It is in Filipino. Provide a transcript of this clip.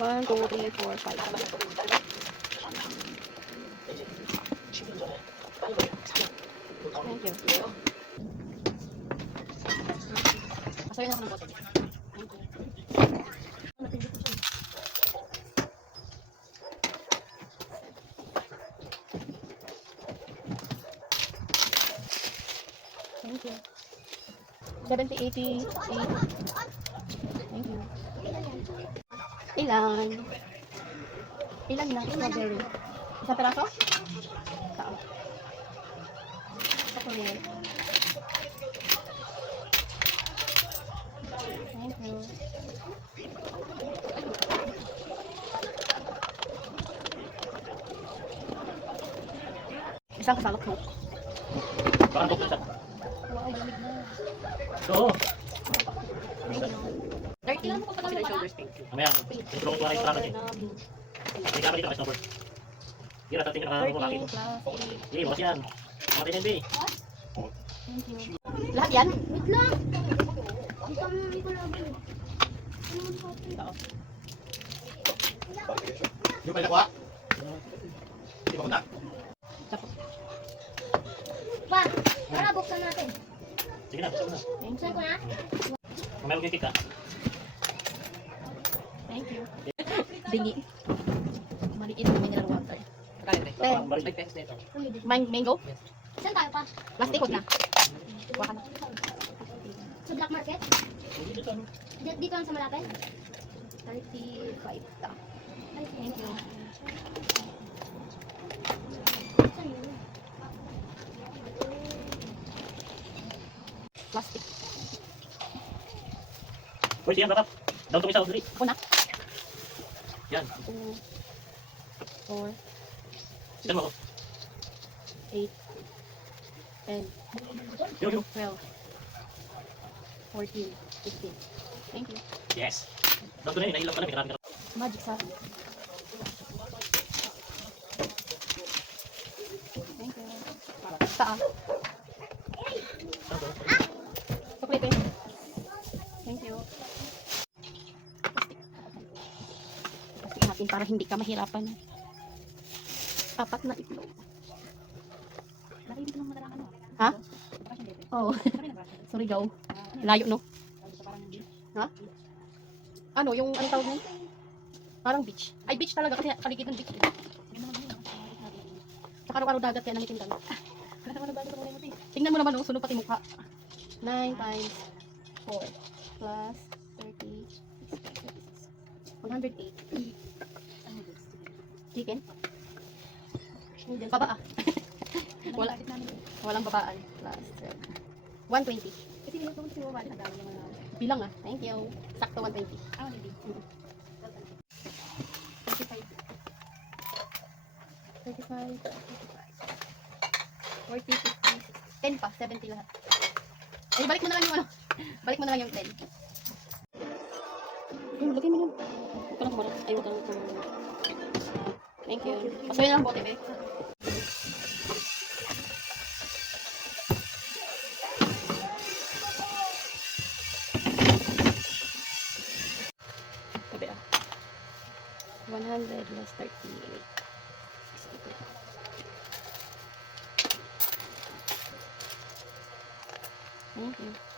1, 2, 3, 4, 5. Thank you. Pasoy na ako ng bote. Thank you. 70, 80, 8. Thank you. Ilan? Ilan na? Strawberry. Isang peraso? Saan? Chocolate. Thank you. Isang kasalok mo. Parang bukod siya. Wow, lamig na. Oo. Thank you. 30. Sila shoulders pink. Mamaya, intro ko yung strategy. Hindi ka dito kasi snowboard. Hindi na tating ka 30 kumaki. plus 8. Hindi, bukas yan. Matay din, B. Thank you. Lahat yan? Wait lang. Ang kami ko lang. Yung pwede kuha? Hindi pa punta. Pa, tara buksan natin. Sige na, buksan mo na. Buksan ko na. Mamaya mag-kick ka. Thank you. Dingi. Maliit na mineral water. Mango? Saan tayo pa? Plastic food na. Waka na. Sa black market? Dito lang sa malapit? 35 ta. Thank you. Saan yun? Plastic. Uy, siyan, bakap. Down to me sa Audrey. Ako na. Yan. 2, 4, Siyan mo ako. 8, 10, Yo, yo. 12, 14, 15. Thank you. Yes. Down to na yun. Nailang ka na. May karami ka. Magic sa. Thank you. Saan? Chocolate eh. Thank you. Plastic natin para hindi ka mahirapan. Apat na itlog. Ha? Oo. Sorry, go. Layo, no? Ha? Ano, yung anong tawag nun? Parang beach. Ay, beach talaga kasi paligid ng beach. Tsaka araw-araw dagat kaya nangitim lang. Tingnan mo naman, oh, sunog pati mukha. 9 times 4 plus 30, 108. Chicken? Baba ah. Wala. Walang babaan. Plus 120. Bilang ah. Thank you. Sakto 120. 35. 35. 40, 50. 10 pa. 70 lahat. Ay, balik mo na lang yung ano. Balik mo na lang yung 10. Lagay mo yun. Huwag ka lang kumalat. Ay, huwag ka lang kumalat. Thank you. Pasoy na lang bote, be. Sabi ah. 100 less 38. Thank you.